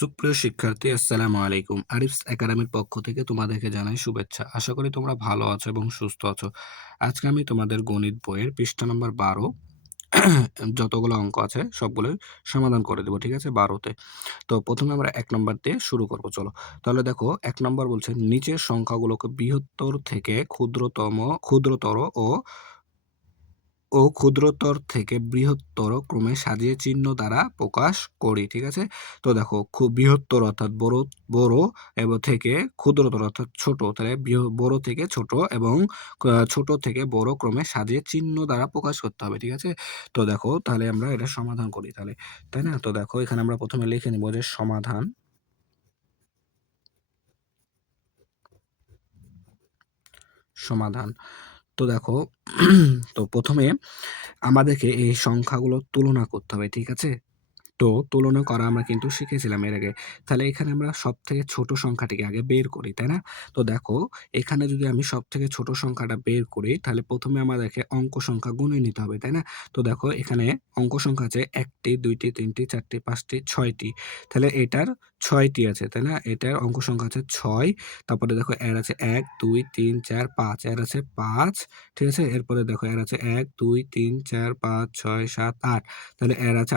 সুপ্রিয় শিক্ষার্থী, আসসালামু আলাইকুম। আরিফস একাডেমির পক্ষ থেকে তোমাদেরকে জানাই শুভেচ্ছা। আশা করি তোমরা ভালো আছো এবং সুস্থ আছো। আজকে আমি তোমাদের গণিত বইয়ের পৃষ্ঠা নম্বর 12 যতগুলো অঙ্ক আছে সবগুলোই সমাধান করে দেব। ঠিক আছে? 12 তে। তো প্রথমে আমরা ১ নম্বর দিয়ে শুরু করব, চলো। তাহলে দেখো ১ নম্বর বলছে নিচের সংখ্যাগুলোকে বৃহত্তর থেকে ক্ষুদ্রতর ও ক্ষুদ্রতর থেকে বৃহত্তর ক্রমে সাজিয়ে চিহ্ন দ্বারা প্রকাশ করি। ঠিক আছে? তো দেখো, খুব বৃহত্তর অর্থাৎ বড় বড় এবং থেকে ক্ষুদ্রতর অর্থাৎ ছোট, তাহলে বড় থেকে ছোট এবং ছোট থেকে বড় ক্রমে সাজিয়ে চিহ্ন দ্বারা প্রকাশ করতে হবে। ঠিক আছে? তো দেখো, তাহলে আমরা এটা সমাধান করি তাহলে, তাই না? তো দেখো, এখানে আমরা প্রথমে লিখে নিব যে সমাধান। তো দেখো, তো প্রথমে আমাদেরকে এই সংখ্যাগুলোর তুলনা করতে হবে। ঠিক আছে? তো তুলনা করা আমরা কিন্তু শিখেছিলাম এর আগে। তাহলে এখানে আমরা সবথেকে ছোট সংখ্যাটিকে আগে বের করি, তাই না? তো দেখো, এখানে যদি আমি সবথেকে ছোট সংখ্যাটা বের করি, তাহলে প্রথমে আমাদেরকে অঙ্ক সংখ্যা গুণে নিতে হবে, তাই না? তো দেখো, এখানে অঙ্ক সংখ্যা আছে ১ টি, ২ টি, ৩ টি, ৪ টি, ৫ টি, ৬ টি। তাহলে এটার ৬ টি আছে, তাই না? এটার অঙ্ক সংখ্যা আছে ৬। তারপরে দেখো, এর আছে ১, ২, ৩, ৪, ৫। এর আছে ৫। ঠিক আছে? এরপরে দেখো, এর আছে ১, ২, ৩, ৪, ৫, ৬, ৭, ৮। তাহলে এর আছে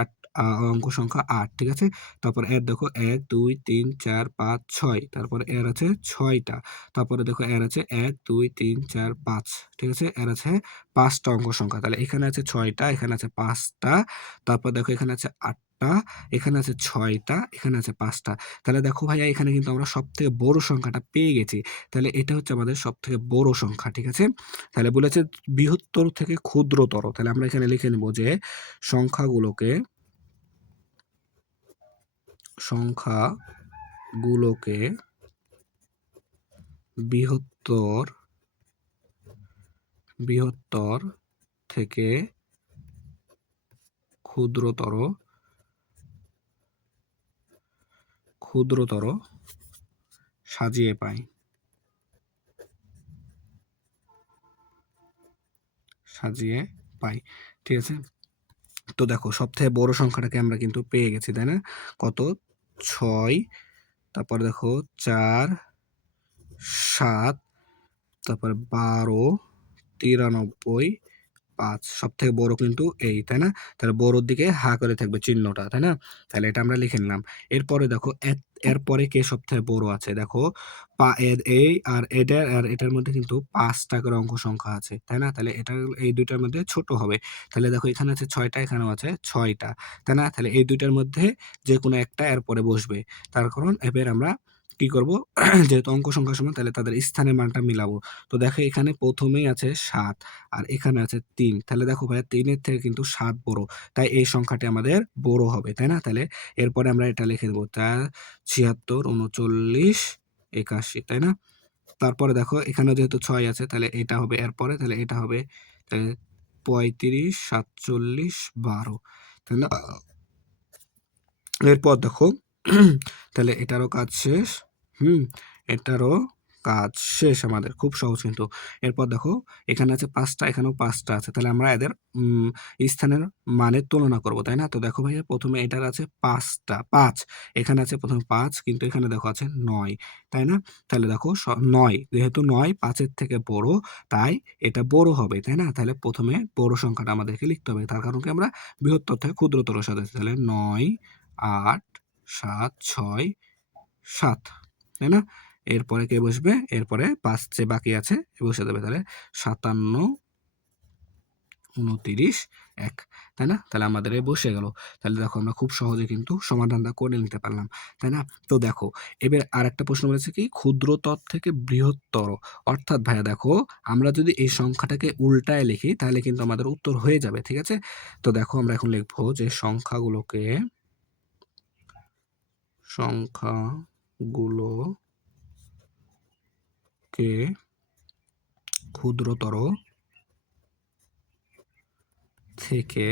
অঙ্ক সংখ্যা ৮। ঠিক আছে? তারপর এর দেখো ১, ২, ৩, ৪, ৫, ৬। তারপরে এর আছে ৬ টা। তারপরে দেখো, এর আছে ১, ২, ৩, ৪, ৫। ঠিক আছে? এর আছে ৫ টা অঙ্ক সংখ্যা। তাহলে এখানে আছে ৬ টা, এখানে আছে ৫ টা। তারপর দেখো, এখানে আছে ৮ টা, এখানে আছে ৬ টা, এখানে আছে ৫ টা। তাহলে দেখো ভাইয়া, এখানে কিন্তু আমরা সবথেকে বড় সংখ্যাটা পেয়ে গেছি। তাহলে এটা হচ্ছে আমাদের সবথেকে বড় সংখ্যা। ঠিক আছে? তাহলে বলেছে বৃহত্তর থেকে ক্ষুদ্রতর। তাহলে আমরা এখানে লিখে নেব যে সংখ্যাগুলোকে সংখ্যাগুলোকে বৃহত্তর বৃহত্তর থেকে ক্ষুদ্রতর ক্ষুদ্রতর সাজিয়ে পাই। সাজিয়ে পাই। ঠিক আছে? তো দেখো, সবথেকে বড় সংখ্যাটাকে আমরা কিন্তু পেয়ে গেছি, তাই না? কত? ৬। তারপর দেখো ৪, ৭, তারপর ১২, ৯৩, ৫। সবথেকে বড় কিন্তু এই, তাই না? তাহলে বড়র দিকে হা করে থাকবে চিহ্নটা, তাই না? তাহলে এটা আমরা লিখে নিলাম। এরপরে দেখো, এরপরে কে সবথেকে বড় আছে? দেখো, এই আর এটার মধ্যে কিন্তু ৫ টা করে অঙ্ক সংখ্যা আছে, তাই না? তাহলে এটা এই ২ টার মধ্যে ছোট হবে। তাহলে দেখো, এখানে আছে ৬ টা, এখানেও আছে ৬ টা, তাই না? তাহলে এই ২ টার মধ্যে যেকোনো একটা এরপরে বসবে। তার কারণ এবার আমরা কি করব? যেহেতু অঙ্ক সংখ্যার সমান, তাহলে তাদের স্থানের মানটা মিলাবো। তো দেখো, এখানে প্রথমেই আছে ৭ আর এখানে আছে ৩। তাহলে দেখো ভাইয়া, ৩ এর থেকে কিন্তু ৭ বড়। তাই এই সংখ্যাটি আমাদের বড় হবে, তাই না? তাহলে এরপরে আমরা এটা লিখে দেব, ৭৬, ৩৯, ৮১, তাই না? তারপরে দেখো, এখানেও যেহেতু ৬ আছে, তাহলে এটা হবে এরপরে, তাহলে এটা হবে তাহলে ৩৫, ৪৭, ১২, তাই না? এরপর দেখো, তাহলে এটারও কাজ শেষ। হুম, এটারও কাজ শেষ আমাদের। খুব সহজ কিন্তু। এরপর দেখো, এখানে আছে ৫ টা, এখানেও ৫ টা আছে। তাহলে আমরা এদের স্থানের মানের তুলনা করব, তাই না? তো দেখো ভাইয়া, প্রথমে এটার আছে ৫ টা, ৫। এখানে আছে প্রথমে ৫, কিন্তু এখানে দেখো আছে ৯, তাই না? তাহলে দেখো, ৯, যেহেতু ৯ ৫ এর থেকে বড়, তাই এটা বড় হবে, তাই না? তাহলে প্রথমে বড় সংখ্যাটা আমাদেরকে লিখতে হবে। তার কারণ কি, আমরা বৃহত্তর থেকে ক্ষুদ্রতর সাজাচ্ছি। তাহলে ৯, ৮, ৭, ৬, ৭, তাই না? এরপরে কে বসবে? এরপরে ৫ যে বাকি আছে বসে দেবে। তাহলে ৫৭, ২৯, ১, তাই না? তাহলে আমাদের বসে গেল। তাহলে দেখো, আমরা খুব সহজে কিন্তু সমাধানটা করে নিতে পারলাম, তাই না? তো দেখো, এবার আরেকটা প্রশ্ন বলেছে কি, ক্ষুদ্রতর থেকে বৃহত্তর। অর্থাৎ ভাইয়া দেখো, আমরা যদি এই সংখ্যাটাকে উল্টায় লিখি, তাহলে কিন্তু আমাদের উত্তর হয়ে যাবে। ঠিক আছে? তো দেখো, আমরা এখন লিখবো যে সংখ্যাগুলোকে ক্ষুদ্রতর থেকে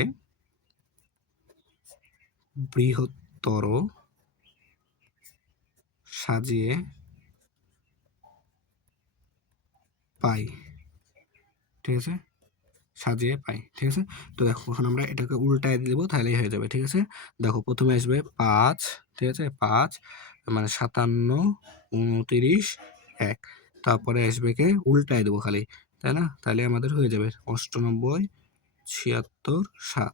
বৃহত্তর সাজিয়ে পাই। ঠিক আছে? সাজিয়ে পাই, ঠিক আছে? তো দেখো এখন আমরা এটাকে উল্টায় দেবো তাহলেই হয়ে যাবে, ঠিক আছে? দেখো প্রথমে আসবে ৫, ঠিক আছে? ৫ মানে ৫৭, ২৯, ১। তারপরে আসবে কে উল্টায় দেবো খালি, তাই না? তাহলে আমাদের হয়ে যাবে ৮৮, ৭৬, ৭।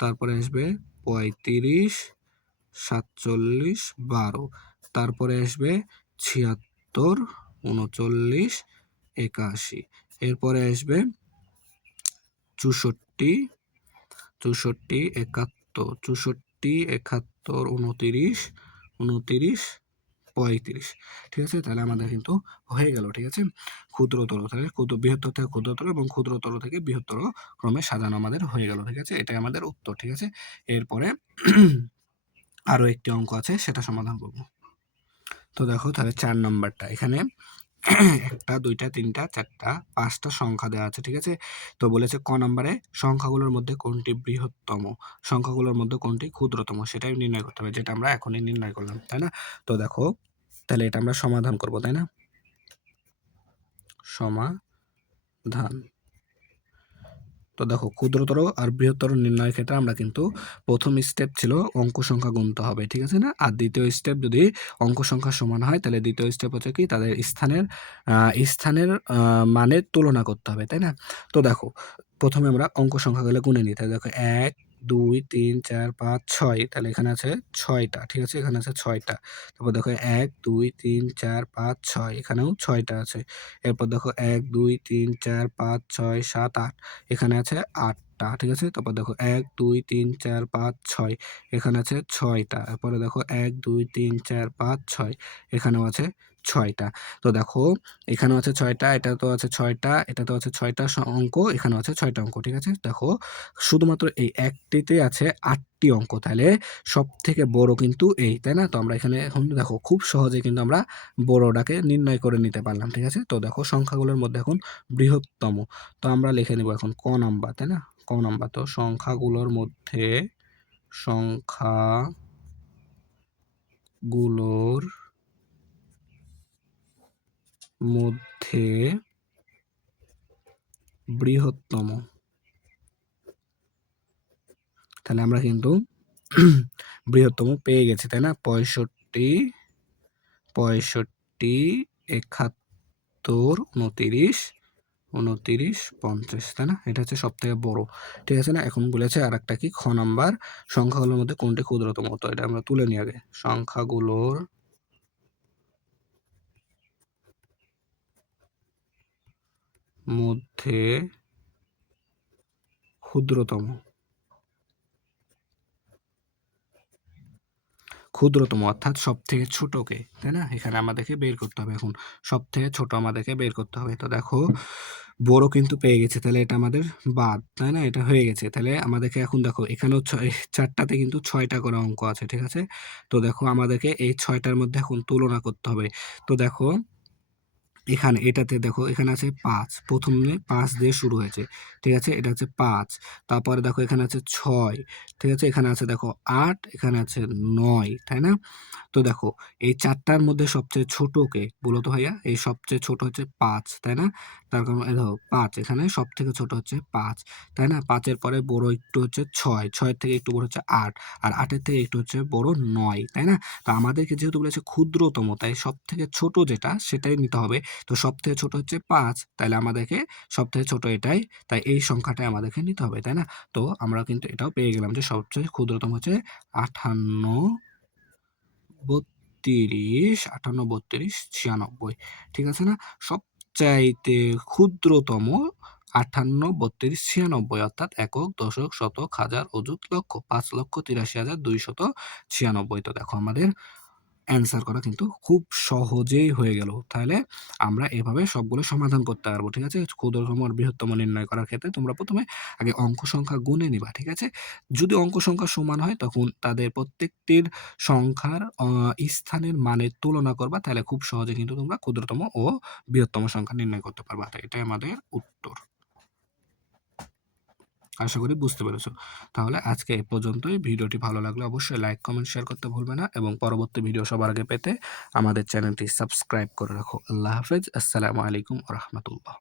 তারপরে আসবে ৩৫, ৪৭, ১২। তারপরে আসবে ৭৬, ৩৯, ৮১। এরপরে আসবে ৬৪, ৬৪, ৭১, ৬৪, ৭১, ২৯, ২৯, ৩৫। ঠিক আছে? তাহলে আমাদের কিন্তু হয়ে গেল, ঠিক আছে? ক্ষুদ্রতর তাহলে বৃহত্তর থেকে ক্ষুদ্রতর এবং ক্ষুদ্রতর থেকে বৃহত্তর ক্রমে সাজানো আমাদের হয়ে গেল, ঠিক আছে? এটাই আমাদের উত্তর, ঠিক আছে? এরপরে আরো একটি অঙ্ক আছে সেটা সমাধান করব। তো দেখো তাহলে ৪ নাম্বারটা এখানে ১টা, ২টা, ৩টা, ৪টা, ৫টা সংখ্যা দেওয়া আছে, ঠিক আছে? তো বলেছে ক নাম্বারে সংখ্যাগুলোর মধ্যে কোনটি বৃহত্তম, সংখ্যাগুলোর মধ্যে কোনটি ক্ষুদ্রতম সেটাই নির্ণয় করতে হবে, যেটা আমরা এখনই নির্ণয় করলাম, তাই না? তো দেখো তাহলে এটা আমরা সমাধান করব, তাই না? সমাধান। তো দেখো ক্ষুদ্রতর আর বৃহত্তর নির্ণয়ের ক্ষেত্রে আমরা কিন্তু প্রথম স্টেপ ছিল অঙ্ক সংখ্যা গুনতে হবে, ঠিক আছে না? আর দ্বিতীয় স্টেপ যদি অঙ্ক সংখ্যা সমান হয় তাহলে দ্বিতীয় স্টেপ হচ্ছে কি তাদের স্থানের মানের তুলনা করতে হবে, তাই না? তো দেখো প্রথমে আমরা অঙ্ক সংখ্যাগুলো গুনে নিই, তাহলে দেখো ১, ২, ৩, ৪, ৫, ৬, তাহলে এখানে আছে ৬টা, ঠিক আছে? এখানে আছে ৬টা। তারপর দেখো ১, ২, ৩, ৪, ৫, ৬, এখানেও ৬টা আছে। এরপর দেখো ১, ২, ৩, ৪, ৫, ৬, ৭, ৮, এখানে আছে ৮টা, ঠিক আছে? তারপর দেখো ১, ২, ৩, ৪, ৫, ৬, এখানে আছে ৬টা। এরপরে দেখো ১, ২, ৩, ৪, ৫, ৬, এখানেও আছে ৬টা। তো দেখো এখানেও আছে ৬টা, এটাতেও আছে ৬টা, এটাতেও আছে ৬টা অঙ্ক, এখানেও আছে ৬টা অঙ্ক, ঠিক আছে? দেখো শুধুমাত্র এই একটিতে আছে ৮টি অঙ্ক, তাহলে সবথেকে বড় কিন্তু এই, তাই না? তো আমরা এখানে এখন দেখো খুব সহজে কিন্তু আমরা বড়টাকে নির্ণয় করে নিতে পারলাম, ঠিক আছে? তো দেখো সংখ্যাগুলোর মধ্যে এখন বৃহত্তম, তো আমরা লিখে নেব এখন ক নাম্বার, তাই না? ক নাম্বার। তো সংখ্যাগুলোর মধ্যে বৃহত্তম, তাহলে আমরা কিন্তু বৃহত্তম পেয়ে গেছি, তাই না? ৬৫, ৭১, ২৯, ২৯, ৫০, তাই না? এটা হচ্ছে সবথেকে বড়, ঠিক আছে না? এখন বলেছে আরেকটা কি খ নাম্বার সংখ্যাগুলোর মধ্যে কোনটি ক্ষুদ্রতম, তো এটা আমরা তুলে নিই আগে। সংখ্যাগুলোর মধ্যে ক্ষুদ্রতম, অর্থাৎ সবথেকে ছোটকে, তাই না? এখানে আমাদেরকে বের করতে হবে এখন। সবথেকে ছোট আমাদেরকে বের করতে হবে। তো দেখো বড় কিন্তু পেয়ে গেছি, তাহলে এটা আমাদের বাদ, তাই না? এটা হয়ে গেছে। তাহলে আমাদেরকে এখন দেখো এখানেও ৪টাতে কিন্তু ৬টা করে অঙ্ক আছে, ঠিক আছে? তো দেখো আমাদেরকে এই ৬টার মধ্যে এখন তুলনা করতে হবে। তো দেখো এখানে এটাতে দেখো এখানে আছে ৫, প্রথমে ৫ দিয়ে শুরু হয়েছে, ঠিক আছে? এটা হচ্ছে ৫, তারপরে দেখো এখানে আছে ৬, ঠিক আছে? এখানে আছে দেখো ৮, এখানে আছে ৯, তাই না? তো দেখো এই ৪টার মধ্যে সবচেয়ে ছোট কে বলো তো ভাইয়া? এই সবচেয়ে ছোট হচ্ছে ৫, তাই না? তার কারণ এই দেখো ৫, এখানে সবথেকে ছোট হচ্ছে ৫, তাই না? ৫ এর পরে বড় একটু হচ্ছে ৬, ৬ এর থেকে একটু বড় হচ্ছে ৮, আর ৮ এর থেকে একটু হচ্ছে বড় ৯, তাই না? তো আমাদেরকে যেহেতু বলেছে ক্ষুদ্রতম, তাই সবথেকে ছোট যেটা সেটাই নিতে হবে। তো সবথেকে ছোট হচ্ছে ৫, তাইলে আমাদেরকে সবথেকে ছোট এটাই, তাই এই সংখ্যাটাই আমাদেরকে নিতে হবে, তাই না? তো আমরা কিন্তু এটাও পেয়ে গেলাম যে সবচেয়ে ক্ষুদ্রতম হচ্ছে ৫৮, ৩২, ৫৮, ৩২, ৯৬, ঠিক আছে না? সবচাইতে ক্ষুদ্রতম ৫৮, ৩২, ৯৬, অর্থাৎ একক, দশক, শতক, হাজার, অযুত, লক্ষ, ৫,৮৩,২৯৬। তো দেখো আমাদের অ্যান্সার করা কিন্তু খুব সহজেই হয়ে গেল। তাহলে আমরা এভাবে সবগুলো সমাধান করতে পারবো, ঠিক আছে? ক্ষুদ্রতম আর বৃহত্তম নির্ণয় করার ক্ষেত্রে তোমরা ১ম এ আগে অঙ্ক সংখ্যা গুনে নিবা, ঠিক আছে? যদি অঙ্ক সংখ্যা সমান হয় তখন তাদের প্রত্যেকটির সংখ্যার স্থানের মানের তুলনা করবা, তাহলে খুব সহজে কিন্তু তোমরা ক্ষুদ্রতম ও বৃহত্তম সংখ্যা নির্ণয় করতে পারবা। তো এটাই আমাদের উত্তর। আশা করি বুঝতে পেরেছো। তাহলে আজকে এ পর্যন্তই। ভিডিওটি ভালো লাগলে অবশ্যই লাইক, কমেন্ট, শেয়ার করতে ভুলবে না এবং পরবর্তী ভিডিও সবার আগে পেতে আমাদের চ্যানেলটি সাবস্ক্রাইব করে রাখো। আল্লাহ হাফেজ। আসসালামু আলাইকুম ওয়া রাহমাতুল্লাহ।